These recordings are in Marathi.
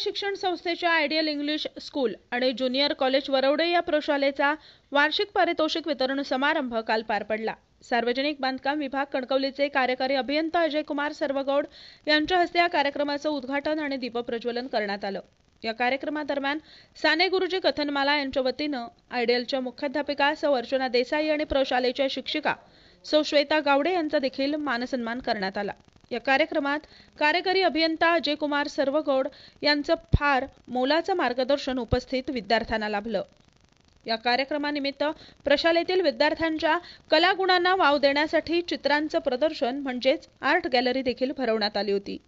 शिक्षण संस्थेच्या आयडियल इंग्लिश स्कूल आणि ज्युनियर कॉलेज वरवडे या प्रशालेचा वार्षिक पारितोषिक वितरण समारंभ काल पार पडला। सार्वजनिक बांधकाम विभाग कणकवलीचे कार्यकारी अभियंता अजय कुमार सर्वगौड यांच्या हस्ते या कार्यक्रमाचे उद्घाटन आणि दीपप्रज्वलन करण्यात आलं। या कार्यक्रमादरम्यान साने गुरुजी कथनमाला यांच्या वतीने आयडियलच्या मुख्याध्यापिका सौ अर्चना देसाई आणि प्रशालेच्या शिक्षिका सौ श्वेता गावडे यांचा देखील मानसन्मान करण्यात आला। या कार्यक्रमात कार्यकारी अभियंता अजय कुमार सर्वगौड यांचं फार मोलाचं मार्गदर्शन उपस्थित विद्यार्थ्यांना लाभलं। या कार्यक्रमानिमित्त प्रशालेतील विद्यार्थ्यांच्या कलागुणांना वाव देण्यासाठी चित्रांचं प्रदर्शन म्हणजेच आर्ट गॅलरी देखील भरवण्यात आली होती।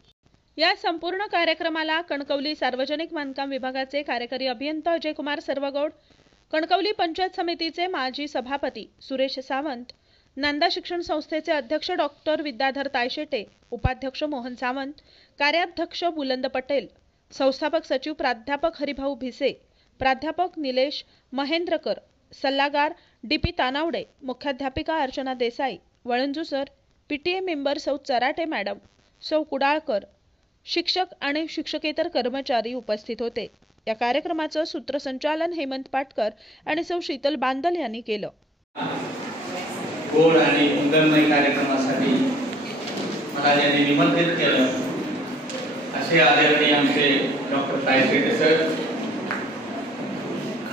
या संपूर्ण कार्यक्रमाला कणकवली सार्वजनिक बांधकाम विभागाचे कार्यकारी अभियंता अजय कुमार सर्वगौड, कणकवली पंचायत समितीचे माजी सभापती सुरेश सावंत, नांदा शिक्षण संस्थेचे अध्यक्ष डॉक्टर विद्याधर तायशेटे, उपाध्यक्ष मोहन सावंत, कार्याध्यक्ष बुलंद पटेल, संस्थापक सचिव प्राध्यापक हरिभाऊ भिसे, प्राध्यापक निलेश महेंद्रकर, सल्लागार डीपी तानावडे, मुख्याध्यापिका Archana Desai, Valanju sir, PTA member सौ चराटे मॅडम, सौ कुडाळकर, शिक्षक आणि शिक्षकेतर कर्मचारी उपस्थित होते। या कार्यक्रमाचं सूत्रसंचालन हेमंत पाटकर आणि सौ शीतल बांदल यांनी केलं। गोड आणि उंदरमय कार्यक्रमासाठी मला ज्यांनी निमंत्रित केलं असे आदरणीय आमचे डॉक्टर तायशेटे सर।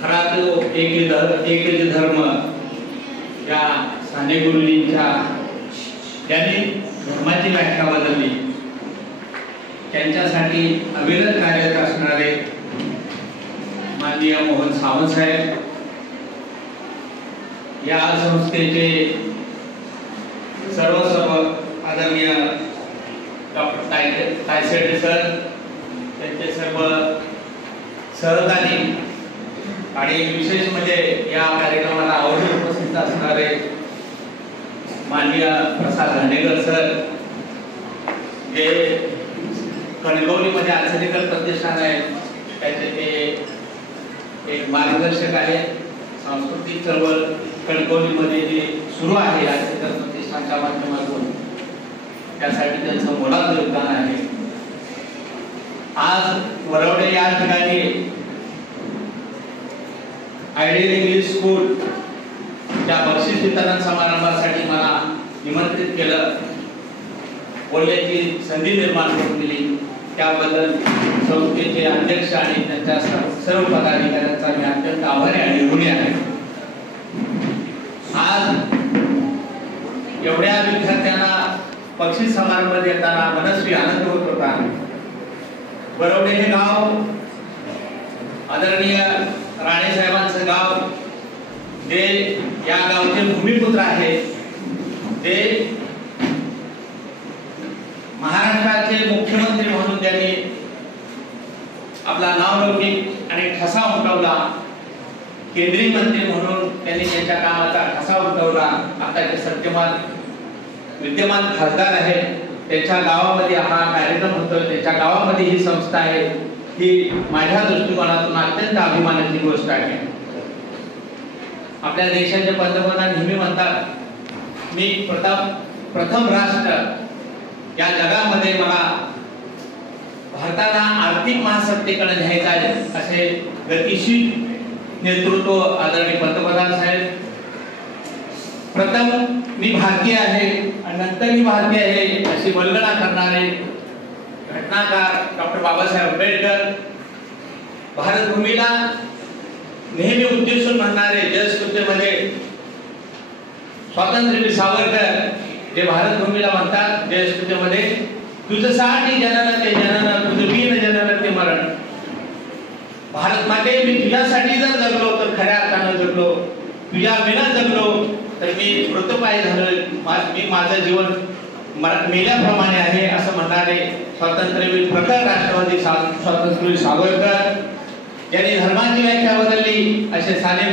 खरा तो एक धर्म या साने गुरुजींच्या ज्यांनी धर्माची व्याख्या बदलली त्यांच्यासाठी अविरत कार्यरत असणारे माननीय मोहन सावंत साहेब, या संस्थेचे सर्व आदरणीय डॉक्टर तायशेटे सर, त्यांचे सर्व सहकारी आणि विशेष म्हणजे या कार्यक्रमाला आवर्जून उपस्थित असणारे माननीय प्रसाद घाणेकर सर, जे कणकवलीमध्ये आर्चनिकल प्रतिष्ठान आहे त्याचे ते एक मार्गदर्शक आहे। सांस्कृतिक चळवळ कणकवलीमध्ये जे सुरू आहे आर्चनिकल प्रतिष्ठानच्या माध्यमातून त्यासाठी त्यांचं मोलाचं योगदान आहे। आज वरवडे या ठिकाणी आयडियल इंग्लिश स्कूल त्या बक्षीस वितरण समारंभासाठी मला निमंत्रित केलं, बोलण्याची संधी निर्माण करून दिली, त्याबद्दल संस्थेचे अध्यक्ष आणि त्यांच्या सर्व पदाधिकाऱ्यांचा मी अत्यंत आभारी आणि ऋणी आहे। आज एवढ्या विद्यार्थ्यांना बक्षीस समारंभ देताना मनस्वी आनंद होत होता। वरवडे हे गाव आदरणीय राणे साहेबांचं गाव, जे या गावचे भूमिपुत्र आहे, जे महाराष्ट्राचे मुख्यमंत्री म्हणून त्यांनी आपला नावलौकिक आणि ठसा उमटवला, केंद्रीय मंत्री म्हणून त्यांनी त्यांच्या कामाचा ठसा उमटवला, आताचे सत्यमान विद्यमान खासदार आहे, त्यांच्या गावामध्ये हा कार्यक्रम होतो, त्यांच्या गावामध्ये ही संस्था आहे, ही माझ्या दृष्टिकोनातून अत्यंत अभिमानाची गोष्ट आहे। आपल्या देशाचे पंतप्रधान नेहमी म्हणतात, मी प्रथम राष्ट्र या जगामध्ये मला भारताला आर्थिक महासत्तेकडे न्यायचं आहे, असे गतिशील नेतृत्व आदरणीय पंतप्रधान साहेब। प्रथम मी भारतीय आहे आणि नंतर मी भारतीय आहे अशी वल्गना करणारे घटनाकार डॉक्टर बाबासाहेब आंबेडकर, भारतभूमीला नेहमी उद्देशून म्हणणारे जयस्तुतेमध्ये स्वातंत्र्यवीर सावरकर, जे भारतभूमीला म्हणतात जयस्तुतेमध्ये, तुझसाठी जनन ते जनन, तुझ बिन जनन ते मरण। भारत माते, मी तुझ्यासाठी जर जगलो तर खऱ्या अर्थानं जगलो, तुझ्या विना जगलो तर मी मृतपाय झालो, मी माझं जीवन मेल्याप्रमाणे आहे असं म्हणणारे स्वातंत्र्यवीर प्रखर राष्ट्रवादी स्वातंत्र्यवीर सावरकर, ज्यांनी धर्माची व्याख्या बदलली असे साने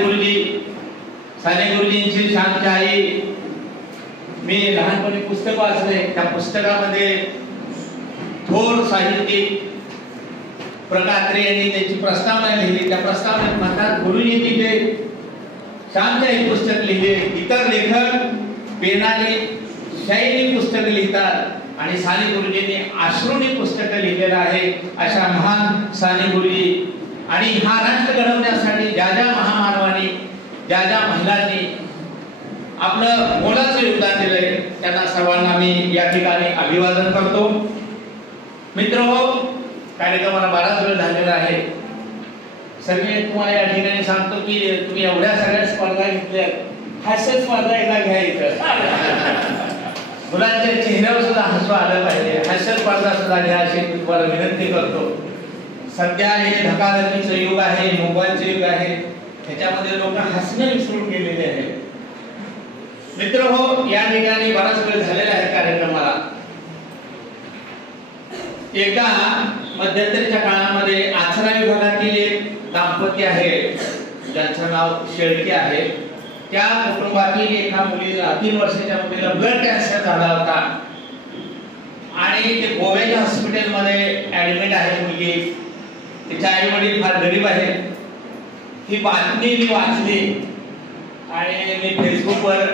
गुरुजींची शांत आई। मी लहानपणी पुस्तक वाचले, त्या पुस्तकामध्ये थोर साहित्यिक प्रकात्रे यांनी त्याची प्रस्तावना लिहिली। त्या प्रस्तावनेत म्हणतात, गुरुजींनी जे शांतशाही पुस्तक लिहिले, इतर लेखक पेनाने शाईनी पुस्तक लिहितात, आणि साने गुरुजींनी अश्रूनी पुस्तकं लिहिलेलं आहे. अशा महान साने गुरुजी आणि हा राष्ट्र घडवण्यासाठी ज्या ज्या महामानवांनी ज्या ज्या महिलांनी आपलं मोलाचं योगदान दिलंय त्यांना सर्वांना मी या ठिकाणी अभिवादन करतो. मित्रहो, कार्यक्रमाला बराच वेळ झालेला आहे. सर्व तुम्हाला या ठिकाणी सांगतो की तुम्ही एवढ्या सगळ्या स्पर्धा घेतल्या, हास्य स्पर्धा एकदा घ्या इथं. मुलांच्या चेहऱ्यावर सुद्धा हसू आलं पाहिजे. हास्य स्पर्धा सुद्धा घ्या अशी तुम्हाला विनंती करतो. सध्या हे धकाधकीचं युग आहे, मोबाईलचं युग आहे, त्याच्यामध्ये लोक हसणं विसरून गेलेले आहेत. मित्र हो, या ठिकाणी बराच वेळ झालेला आहे कार्यक्रमाला. एका मध्यंतरीच्या काळामध्ये आचरा विभागातील एक दाम्पत्य आहे ज्यांचं नाव शेळके आहे. त्या कुटुंबातील एका मुलीला 3 वर्षाच्या मुलीला ब्लड कॅन्सर झाला होता आणि ते गोव्याच्या हॉस्पिटलमध्ये ऍडमिट आहे मुलगी. तिचे आई वडील फार गरीब आहेत. ही बातमी मी वाचली आणि मी फेसबुकवर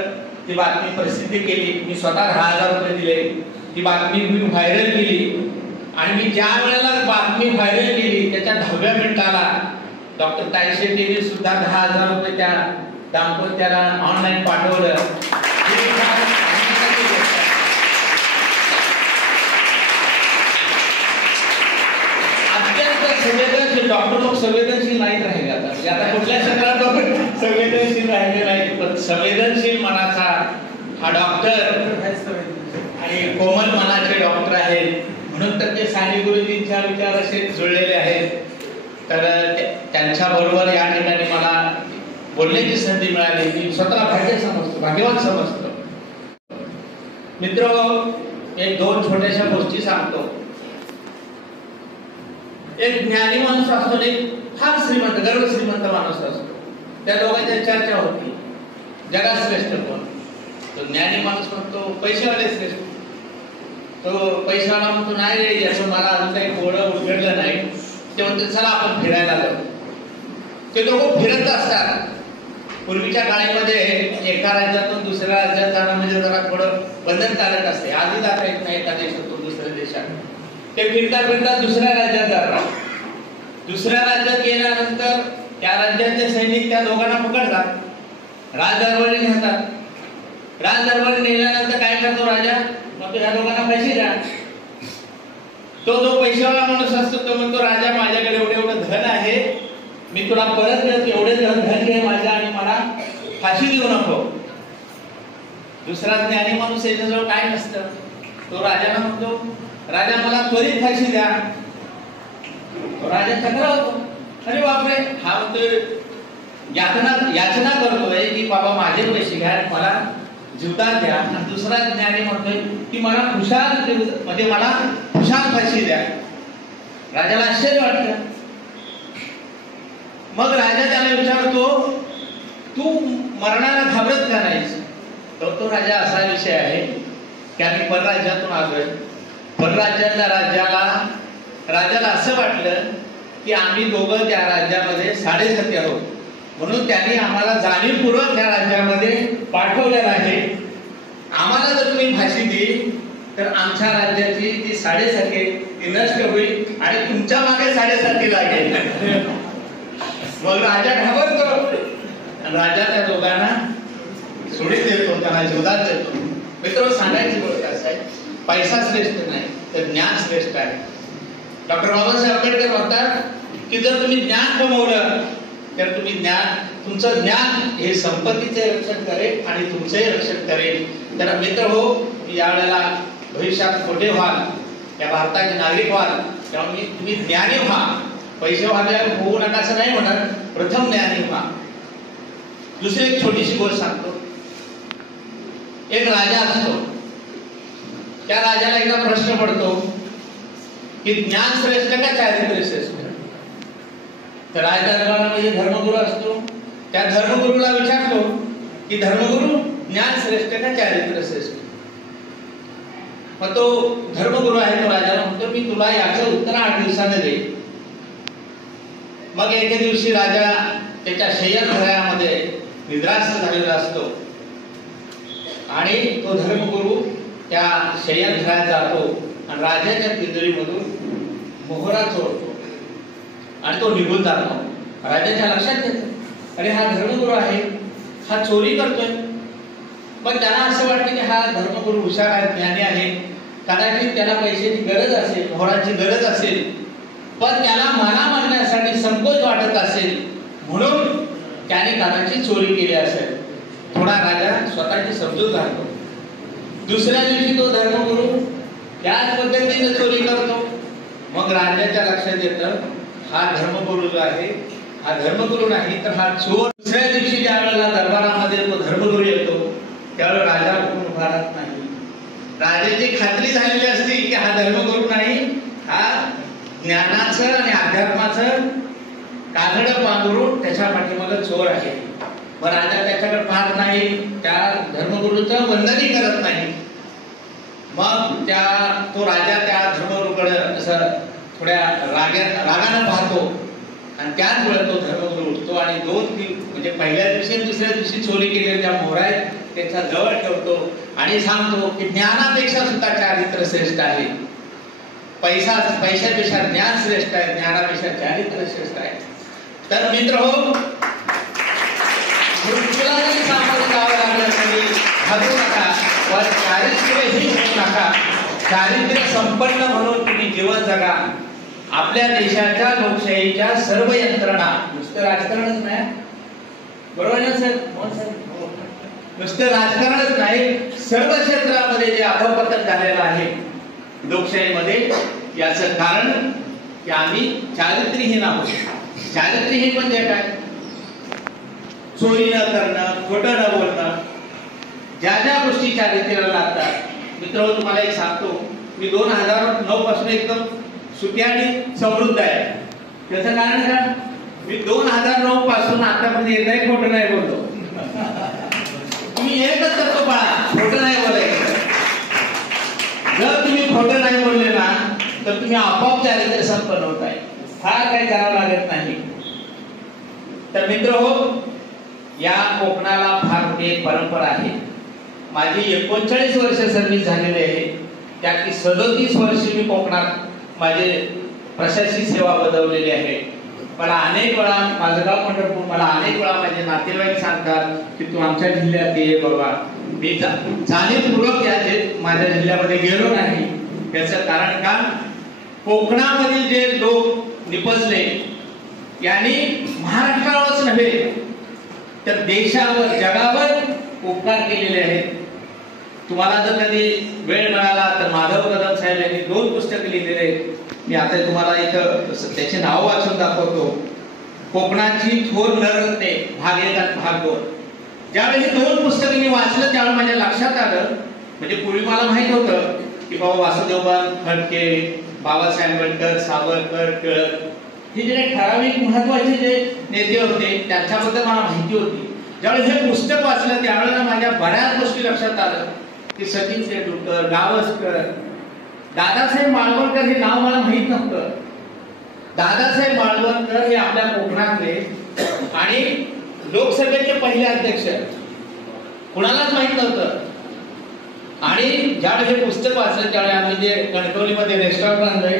ती बातमी प्रसिद्ध केली. मी स्वतः 10,000 रुपये दिले. ती बातमी मी व्हायरल केली आणि मी ज्या वेळेला बातमी व्हायरल केली त्याच्या 10व्या मिनिटाला डॉक्टर ताई शेट्टींनी सुद्धा 10,000 रुपये त्या दाम्पत्याला ऑनलाईन पाठवलं. अत्यंत संवेदनशील डॉक्टर लोक संवेदनशील नाहीत राहिले आता. म्हणजे आता कुठल्या क्षेत्रात संवेदनशील राहिले नाहीत, पण संवेदनशील मनाचा हा डॉक्टर आणि कोमल मनाचे डॉक्टर आहेत. म्हणून तर ते साने गुरुजींच्या विचार असे जुळलेले आहेत. तर त्यांच्या बरोबर या ठिकाणी मला बोलण्याची संधी मिळाली. मी स्वतःला भाग्यवान समजतो. मित्र, एक 2 छोट्याशा गोष्टी सांगतो. एक ज्ञानी माणूस असतो, एक फार श्रीमंत गर्व श्रीमंत माणूस असतो. त्या दोघांच्या चर्चा होती, जगात श्रेष्ठ कोण. तो ज्ञानी माणूस म्हणतो पैशावाले श्रेष्ठ. तो पैशावाला म्हणतो नाही रे, याचं मला अजून काही कोडं उघडलं नाही. ते म्हणते चला आपण फिरायला जाऊ. ते दोघं फिरत असतात. पूर्वीच्या काळामध्ये एका राज्यातून दुसऱ्या राज्यात जाणं म्हणजे जरा थोडं बंधनकारक असते. आधी जाता येत नाही एका देशातून दुसऱ्या देशात. ते फिरता फिरता दुसऱ्या राज्यात जातात. दुसऱ्या राज्यात गेल्यानंतर त्या राज्याचे सैनिक त्या दोघांना पकडतात, राजदरबारी नेतात. राजदरबारी नेल्यानंतर काय करतो राजा, मग ह्या दोघांना पैसे द्या. तो जो पैशावाला माणूस असतो तो म्हणतो राजा माझ्याकडे एवढं धन आहे, मी तुला परत देतो, एवढे धन घे माझ्या आणि मला फाशी देऊ नको. दुसरा ज्ञानी माणूस याच्याजवळ काय नसतं. तो राजाला म्हणतो राजा मला त्वरित फाशी द्या. राजा चक्रावतो, अरे बापरे, हा म्हणतोय याचना करतोय की बाबा माझे पैसे घ्या, मला जीवदान द्या. आणि दुसरा ज्ञानी म्हणतोय की मला खुशाल फाशी द्या. राजाला आश्चर्य वाटतं. मग राजा त्याला विचारतो तू मरणाला घाबरत का नाहीस. तो राजा असा विषय आहे की आम्ही परराज्यातून आलोय. परराज्यातल्या राजाला असं वाटलं की आम्ही दोघं त्या राज्यामध्ये साडेसाती आहोत, म्हणून त्यांनी आम्हाला जाणीवपूर्वक त्या राज्यामध्ये पाठवलेलं आहे. आम्हाला जर तुम्ही फाशी दिली तर आमच्या राज्याची ती साडेसाती ती नष्ट होईल आणि तुमच्या मागे साडेसाती लागेल. मग राजा घाबरतो. राजा त्या दोघांना सोडीत देतो, त्यांना जीवदान देतो. मित्र, सांगायची गोष्ट असं आहे, पैसा श्रेष्ठ नाही तर ज्ञान श्रेष्ठ आहे. डॉक्टर बाबासाहेब आंबेडकर म्हणतात की जर तुम्ही ज्ञान कमवलं तर तुमचं ज्ञान हे संपत्तीचे रक्षण करेल आणि तुमचंही रक्षण करेल. तर मित्र हो, यावेळेला भविष्यात मोठे व्हाल, या भारताचे नागरिक व्हाल, त्यामुळे तुम्ही ज्ञानी व्हा. पैसे होऊ नका असं नाही म्हणत, प्रथम ज्ञानी व्हा. दुसरी एक छोटीशी गोष्ट सांगतो. एक राजा असतो, त्या राजाला एकदा प्रश्न पडतो की ज्ञान श्रेष्ठ का चारित्र्य श्रेष्ठ. तर राजदरबारामध्ये म्हणजे धर्मगुरू असतो, त्या धर्मगुरूला विचारतो की धर्मगुरू ज्ञान श्रेष्ठ का चारित्र्य श्रेष्ठ. मग तो धर्मगुरू आहे तो राजाला म्हणतो मी तुला याचं उत्तर 8 दिवसाने देईन. मग एके दिवशी राजा त्याच्या शयनगृहामध्ये निद्रास्त झालेला असतो आणि तो धर्मगुरू त्या शय्यागृहात जातो आणि राजाच्या तिजोरीमधून मोहरा चोरतो आणि तो निघून जातो. राजाच्या लक्षात येतं, अरे हा धर्मगुरू आहे, हा चोरी करतोय. पण त्यांना असं वाटतं की हा धर्मगुरू हुशार आहे, ज्ञानी आहे, कदाचित त्याला पैशाची गरज असेल, मोहराची गरज असेल, पण त्याला मना मारण्यासाठी संकोच वाटत असेल म्हणून त्याने कदाचित चोरी केली असेल. थोडा राजा स्वतःची समजूत घालतो. दुसऱ्या दिवशी तो धर्मगुरू त्याच पद्धतीने चोरी करतो. मग राजाच्या लक्षात येतं, हा धर्मगुरू जो आहे हा धर्मगुरू नाही तर हा चोर. दुसऱ्या दिवशी ज्या वेळेला दरबारामध्ये तो धर्मगुरू येतो त्यावेळेला राजा उठून उभा राहत नाही. राजाची खात्री झालेली असते की हा धर्मगुरू नाही, हा ज्ञानाचं आणि अध्यात्माचं कागड पांघरून त्याच्या पाठीमागे चोर आहे. मग राजा त्याच्याकडे पाहत नाही, त्या धर्मगुरूचं वंदनही करत नाही. मग तो राजा त्या धर्मगुरूकडे असं थोड्या रागानं पाहतो आणि त्याच वेळेला तो धर्मगुरू उठतो आणि म्हणजे पहिल्या दिवशी आणि दुसऱ्या दिवशी चोरी केलेल्या ज्या मोहरा आहेत त्याच्या जवळ ठेवतो आणि सांगतो की ज्ञानापेक्षा सुद्धा चारित्र्य श्रेष्ठ आहे. पैशापेक्षा ज्ञान श्रेष्ठ आहे, ज्ञानापेक्षा चारित्र्य श्रेष्ठ आहे. तर मित्रहो, मृत्यूला जरी सामोरं जावं लागलं तरी घाबरू नका, पण चारित्र्यही होऊ नका. चारित्र्य संपन्न म्हणून तुम्ही जीवन जगा. आपल्या देशाच्या लोकशाहीच्या सर्व यंत्रणा, नुसतं राजकारणच नाही, बरोबर ना सर? नुसतं राजकारणच नाही, सर्व क्षेत्रामध्ये जे अधोपतन झालेलं आहे लोकशाहीमध्ये, याचं कारण की आम्ही चारित्र्यहीन आहोत. चारित्र्यहीन म्हणजे काय? चोरी न करणं, खोटं न बोलणं, ज्या ज्या गोष्टी चारित्र्याला लागतात. मित्रांनो, तुम्हाला एक सांगतो, मी 2009 पासून एकदम सुखी आणि समृद्ध आहे. त्याचं कारण काय? मी 2009 पासून आतापर्यंत एकदाही खोटं नाही बोलतो. तुम्ही एकच करतो बाळा, खोटं नाही बोलायचं. जर तुम्ही खोटं नाही बोलले ना तर तुम्ही आपोआप चारित्र्य संपन्न होत आहे, फार काही करावं लागत नाही. तर मित्रहो, या कोकणाला फार मोठी एक परंपरा आहे. माझी 39 वर्ष सर्व्हिस झालेली आहे, त्यातली 37 वर्षे मी कोकणात माझे प्रशासकीय सेवा बजावलेली आहे. मला अनेक वेळा माझं गाव पंढरपूर, मला अनेक वेळा माझे नातेवाईक सांगतात की तू आमच्या जिल्ह्यात ये बाबा. मी जाणीवपूर्वक माझ्या जिल्ह्यामध्ये गेलो नाही. याचं कारण का? कोकणामधील जे लोक निपजले यांनी महाराष्ट्रावरच नव्हे तर देशावर, जगावर उपकार केलेले आहेत. तुम्हाला जर कधी वेळ मिळाला तर माधव कदम साहेब यांनी 2 पुस्तकं लिहिलेले आहेत. मी आता तुम्हाला इथं त्याचे नाव वाचून दाखवतो. कोकणाची थोर नररत्ने भाग 1 आणि भाग 2. ज्यावेळी 2 पुस्तकं मी वाचलं त्यावेळी माझ्या लक्षात आलं, म्हणजे पूर्वी मला माहित होतं की बाबा वासुदेवन, फडके, बाबासाहेब आंबेडकर, सावरकर, टिळक हे जे ठराविक महत्वाचे जे नेते होते त्यांच्याबद्दल मला माहिती होती. ज्यावेळी हे पुस्तक वाचलं त्यावेळेला माझ्या बऱ्याच गोष्टी लक्षात आलं की सचिन तेंडुलकर, गावस्कर, दादासाहेब माळवणकर हे नाव मला माहित नव्हतं. दादासाहेब माळवणकर हे आपल्या कोकणातले आणि लोकसभेचे पहिले अध्यक्ष, कुणालाच माहित नव्हतं. आणि ज्यावेळी हे पुस्तक वाचलं त्यावेळी आम्ही जे कणकवलीमध्ये रेस्टॉरंट आणलंय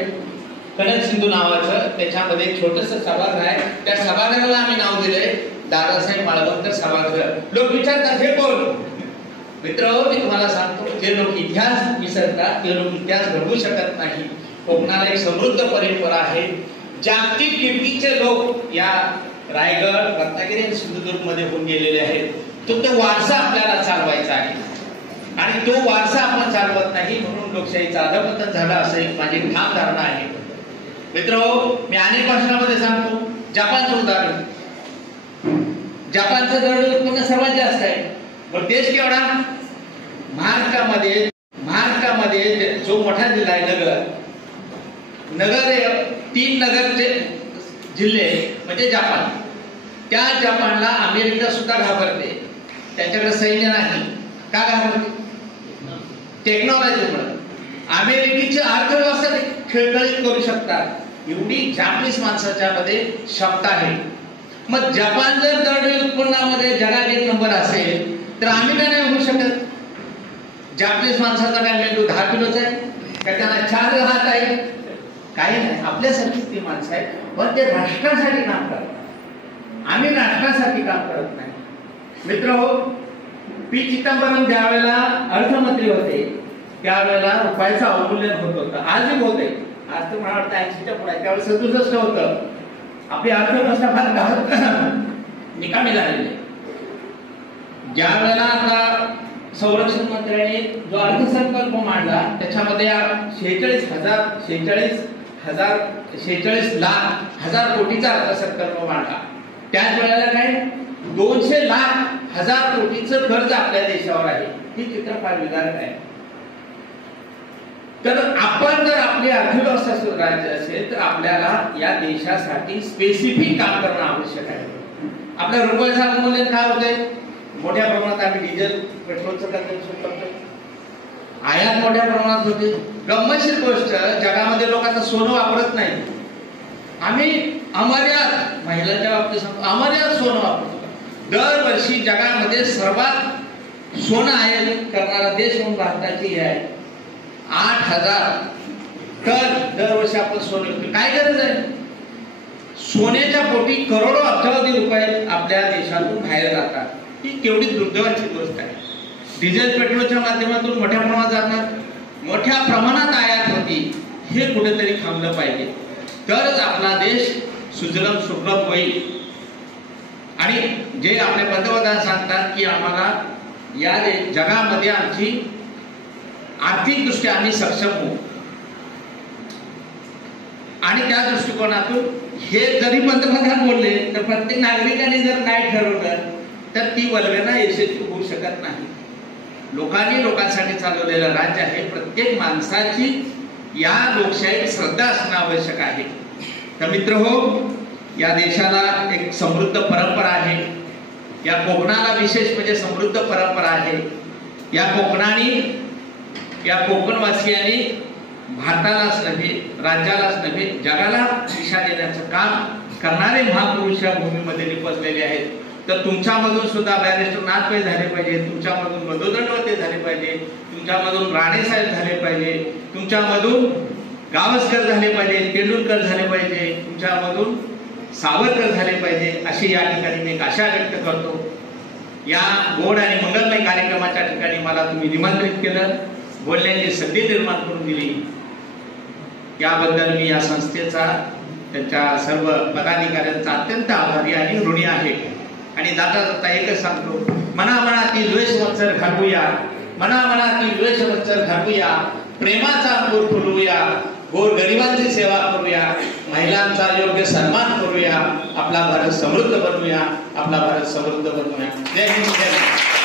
कणक सिंधू नावाचं, त्याच्यामध्ये एक छोटंसं सभागृह आहे. त्या सभागृहाला आम्ही नाव दिलंय दादासाहेब माळवणकर सभागृह. लोक विचारतात हे कोण? मित्रांनो, मी तुम्हाला सांगतो, जे लोक इतिहास विसरतात ते लोक इतिहास घडवू शकत नाही. कोकणाला एक समृद्ध परंपरा आहे. जागतिक कीर्तीचे लोक या रायगड, रत्नागिरी आणि सिंधुदुर्ग मध्ये होऊन गेलेले आहेत. तो वारसा आपल्याला चालवायचा आहे आणि तो वारसा आपण चालवत नाही म्हणून लोकशाहीचं अधपतन झालं असं एक माझी ठाम धारणा आहे. मित्रांनो, मी अनेक भाषणामध्ये सांगतो, जपानचं उदाहरण. जपानचं दरडोई उत्पन्न सर्वात जास्त आहे. पण देश केवढा? महाराष्ट्रामध्ये जो मोठा जिल्हा आहे नगर 3 नगरचे जिल्हे म्हणजे जपान. त्या जपानला अमेरिका सुद्धा घाबरते. त्यांच्याकडे सैन्य नाही. का घाबरते? टेक्नॉलॉजीमुळे. अमेरिकेची अर्थव्यवस्था खिळखिळीत करू शकतात एवढी जापनीस माणसाच्या मध्ये क्षमता आहे. मग जपान जर दरडोई उत्पन्नामध्ये जगात 1 नंबर असेल तर आम्ही का नाही होऊ शकत? जापनीज माणसाचा काय मेंदू 10 किलोचा आहे का, त्यांना 4 हात आहे? काही नाही, आपल्यासारखीच ती माणसं आहेत, पण ते राष्ट्रासाठी काम करतात. आम्ही राष्ट्रासाठी काम करत नाही. मित्र, पी चिदंबरम ज्या वेळेला अर्थमंत्री होते त्यावेळेला रुपयाचं अवमूल्यन होत होतं. आजही होते. आज तर मला वाटतं 80च्या पुढे, त्यावेळेस 67 होतं. आपली अर्थव्यवस्था फार निकामी झालेली. ज्या वेळेला आता संरक्षण मंत्र्यांनी जो अर्थसंकल्प मांडला त्याच्यामध्ये 46 लाख हजार कोटीचा अर्थसंकल्प मांडला. त्याच वेळेला काय 200 लाख हजार कोटीचं कर्ज आपल्या देशावर आहे. ही चित्र फार विदारक आहे. तर आपण जर आपली अर्थव्यवस्था सुधारायची असेल तर आपल्याला या देशासाठी स्पेसिफिक काम करणं आवश्यक आहे. आपल्या रुपयाचं अवमूल्यन काय होतंय? मोठ्या प्रमाणात आम्ही डिझेल पेट्रोलचं कंझम्पशन करतो, आयात मोठ्या प्रमाणात होते. गंमतशीर गोष्ट, जगामध्ये लोक आता सोनं वापरत नाही. आम्ही अमर्याद, महिलांच्या बाबतीत सांगतो, अमर्याद सोनं वापरतो. दरवर्षी जगामध्ये सर्वात सोनं आयात करणारा देश म्हणून भारताची आहे. 8,000 टन दरवर्षी आपण सोनं विकतो. काय गरज आहे? सोन्याच्या पोटी करोडो अब्जावधी रुपये आपल्या देशातून बाहेर जातात. ही केवढी दुर्दैवाची गोष्ट आहे. डिझेल पेट्रोलच्या माध्यमातून मोठ्या प्रमाणात जातात, मोठ्या प्रमाणात आयात होती. हे कुठेतरी थांबलं पाहिजे, तरच आपला देश सुजलाम सुफलाम होईल. आणि जे आपले पंतप्रधान सांगतात की आम्हाला या जगामध्ये आमची आर्थिक दृष्ट्या आम्ही सक्षम होऊ, आणि त्या दृष्टिकोनातून हे जरी पंतप्रधान बोलले तर प्रत्येक नागरिकाने जर नाही ठरवलं तर ती वल्गना यशस्वी होऊ शकत नाही. लोकांनी लोकांसाठी चालवलेलं राज्य आहे. प्रत्येक माणसाची या लोकशाहीत श्रद्धा असणं आवश्यक आहे. तर मित्रहो, या देशाला एक समृद्ध परंपरा आहे. या कोकणाला विशेष म्हणजे समृद्ध परंपरा आहे. या कोकणवासियांनी भारतालाच नव्हे, राज्यालाच नव्हे, जगाला दिशा देण्याचं काम करणारे महापुरुष या भूमीमध्ये निपजलेले आहेत. तर तुमच्यामधून सुद्धा बॅरिस्टर नाथपै झाले पाहिजे, तुमच्यामधून मधुदंडवते झाले पाहिजे, तुमच्यामधून राणेसाहेब झाले पाहिजे, तुमच्यामधून गावस्कर झाले पाहिजे, तेंडुलकर झाले पाहिजे, तुमच्यामधून सावरकर झाले पाहिजे, अशी या ठिकाणी मी एक आशा व्यक्त करतो. या गोड आणि मंगलमय कार्यक्रमाच्या ठिकाणी मला तुम्ही निमंत्रित केलं, बोलण्याची संधी निर्माण करून दिली, याबद्दल मी या संस्थेचा, त्यांच्या सर्व पदाधिकाऱ्यांचा अत्यंत आभारी आणि ऋणी आहे. आणि जाता जाता एकच सांगतो, मनामनातील द्वेष मत्सर घालवूया, मनामनातील द्वेष मत्सर घालवूया, प्रेमाचा अंकुर फुलवूया, गोरगरिबांची सेवा करूया, महिलांचा योग्य सन्मान करूया, आपला भारत समृद्ध बनवूया, आपला भारत समृद्ध बनवूया. जय हिंद, जय भारत.